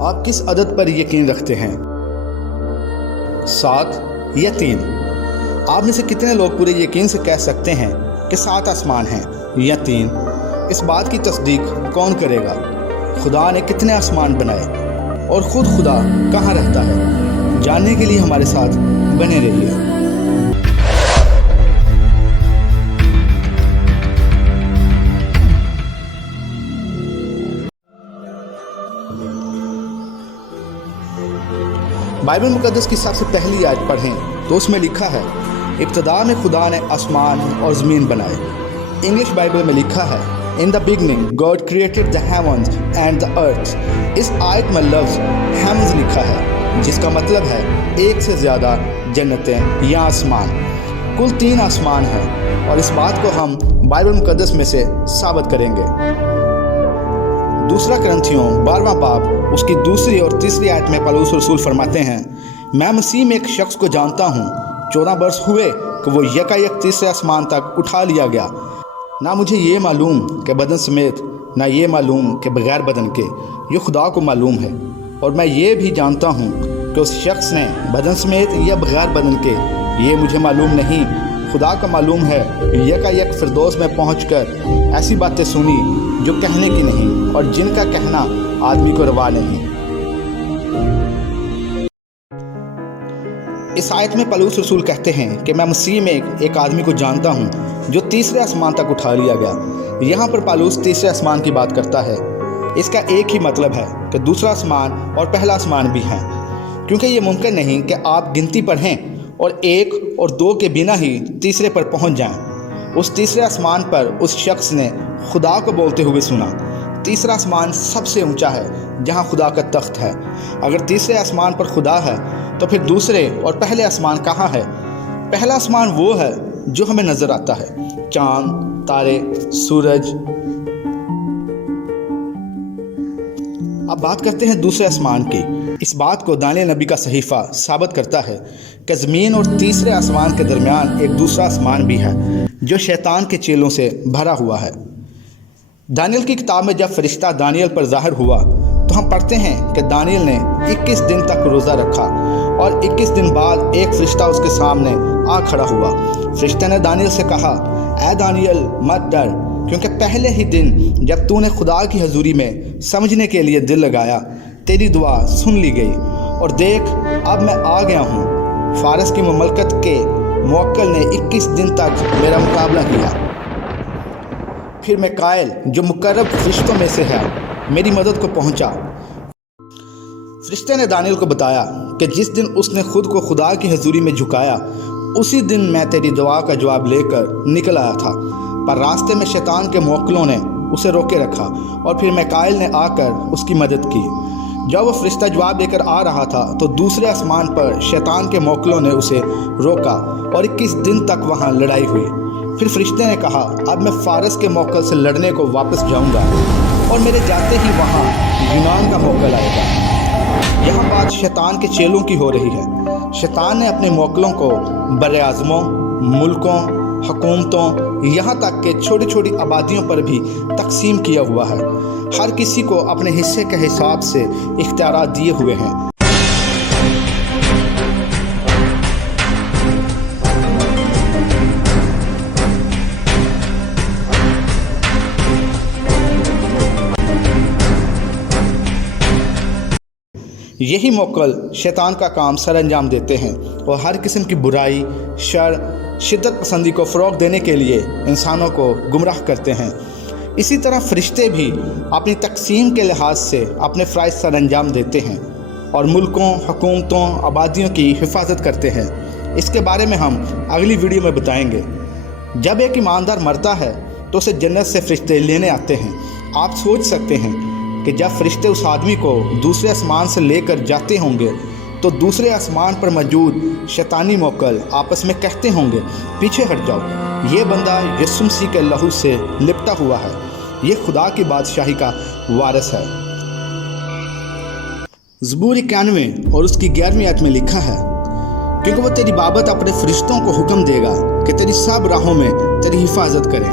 آپ کس عدد پر یقین رکھتے ہیں؟ 7 یا 3؟ آپ میں سے کتنے لوگ پورے یقین سے کہہ سکتے ہیں کہ 7 آسمان ہیں یا 3؟ اس بات کی تصدیق کون کرے گا؟ خدا نے کتنے آسمان بنائے اور خود خدا کہاں رہتا ہے؟ جاننے کے لیے ہمارے ساتھ بنے رہیے۔ بائبل مقدس کی سب سے پہلی آیت پڑھیں تو اس میں لکھا ہے ابتدا میں خدا نے آسمان اور زمین بنائے۔ انگلش بائبل میں لکھا ہے In the beginning God created the heavens and the earth۔ اس آیت میں لفظ heavens لکھا ہے جس کا مطلب ہے ایک سے زیادہ جنتیں یا آسمان۔ کل 3 آسمان ہیں اور اس بات کو ہم بائبل مقدس میں سے ثابت کریں گے۔ دوسرا کرنتھیوں 12واں باب اس کی 2 اور 3 آیت میں پالوس رسول فرماتے ہیں میں مسیح میں ایک شخص کو جانتا ہوں 14 برس ہوئے کہ وہ یکایک 3 آسمان تک اٹھا لیا گیا۔ نہ مجھے یہ معلوم کہ بدن سمیت نہ یہ معلوم کہ بغیر بدن کے، یہ خدا کو معلوم ہے۔ اور میں یہ بھی جانتا ہوں کہ اس شخص نے بدن سمیت یا بغیر بدن کے، یہ مجھے معلوم نہیں، خدا کا معلوم ہے، یکایک فردوس میں پہنچ کر ایسی باتیں سنی جو کہنے کی نہیں اور جن کا کہنا آدمی کو روا نہیں۔ اس آیت میں پالوس رسول کہتے ہیں کہ میں مسیح میں ایک آدمی کو جانتا ہوں جو 3 آسمان تک اٹھا لیا گیا۔ یہاں پر پالوس 3 آسمان کی بات کرتا ہے۔ اس کا ایک ہی مطلب ہے کہ دوسرا آسمان اور پہلا آسمان بھی ہیں، کیونکہ یہ ممکن نہیں کہ آپ گنتی پڑھیں اور 1 اور 2 کے بنا ہی 3 پر پہنچ جائیں۔ اس 3 آسمان پر اس شخص نے خدا کو بولتے ہوئے سنا۔ 3 آسمان سب سے اونچا ہے جہاں خدا کا تخت ہے۔ اگر 3 آسمان پر خدا ہے تو پھر دوسرے اور پہلے آسمان کہاں ہے؟ پہلا آسمان وہ ہے جو ہمیں نظر آتا ہے، چاند، تارے، سورج۔ اب بات کرتے ہیں دوسرے آسمان کی۔ اس بات کو دانیل نبی کا صحیفہ ثابت کرتا ہے کہ زمین اور 3 آسمان کے درمیان ایک دوسرا آسمان بھی ہے جو شیطان کے چیلوں سے بھرا ہوا ہے۔ دانیل کی کتاب میں جب فرشتہ دانیل پر ظاہر ہوا تو ہم پڑھتے ہیں کہ دانیل نے 21 دن تک روزہ رکھا اور 21 دن بعد ایک فرشتہ اس کے سامنے آ کھڑا ہوا۔ فرشتے نے دانیل سے کہا اے دانیل مت ڈر، کیونکہ پہلے ہی دن جب تو نے خدا کی حضوری میں سمجھنے کے لیے دل لگایا تیری دعا سن لی گئی، اور دیکھ اب میں آ گیا ہوں۔ فارس کی مملکت کے موکل نے 21 دن تک میرا مقابلہ کیا، پھر میکائیل جو مقرب فرشتوں میں سے ہے میری مدد کو پہنچا۔ فرشتے نے دانیل کو بتایا کہ جس دن اس نے خود کو خدا کی حضوری میں جھکایا اسی دن میں تیری دعا کا جواب لے کر نکل آیا تھا، پر راستے میں شیطان کے موکلوں نے اسے روکے رکھا اور پھر میکائیل نے آ کر اس کی مدد کی۔ جب وہ فرشتہ جواب لے کر آ رہا تھا تو دوسرے آسمان پر شیطان کے موکلوں نے اسے روکا اور 21 دن تک وہاں لڑائی ہوئی۔ پھر فرشتے نے کہا اب میں فارس کے موکل سے لڑنے کو واپس جاؤں گا اور میرے جاتے ہی وہاں یونان کا موکل آئے گا۔ یہاں بات شیطان کے چیلوں کی ہو رہی ہے۔ شیطان نے اپنے موکلوں کو براعظموں، ملکوں، حکومتوں، یہاں تک کہ چھوٹی چھوٹی آبادیوں پر بھی تقسیم کیا ہوا ہے۔ ہر کسی کو اپنے حصے کے حساب سے اختیارات دیے ہوئے ہیں۔ یہی موکل شیطان کا کام سر انجام دیتے ہیں اور ہر قسم کی برائی، شر، شدت پسندی کو فروغ دینے کے لیے انسانوں کو گمراہ کرتے ہیں۔ اسی طرح فرشتے بھی اپنی تقسیم کے لحاظ سے اپنے فرائض سر انجام دیتے ہیں اور ملکوں، حکومتوں، آبادیوں کی حفاظت کرتے ہیں۔ اس کے بارے میں ہم اگلی ویڈیو میں بتائیں گے۔ جب ایک ایماندار مرتا ہے تو اسے جنت سے فرشتے لینے آتے ہیں۔ آپ سوچ سکتے ہیں کہ جب فرشتے اس آدمی کو دوسرے آسمان سے لے کر جاتے ہوں گے تو دوسرے آسمان پر موجود شیطانی موکل آپس میں کہتے ہوں گے پیچھے ہٹ جاؤ، یہ بندہ یسوع مسیح کے لہو سے لپٹا ہوا ہے، یہ خدا کی بادشاہی کا وارث ہے۔ زبور 91 اور اس کی 11ویں آیت میں لکھا ہے کیونکہ وہ تیری بابت اپنے فرشتوں کو حکم دے گا کہ تیری سب راہوں میں تیری حفاظت کریں۔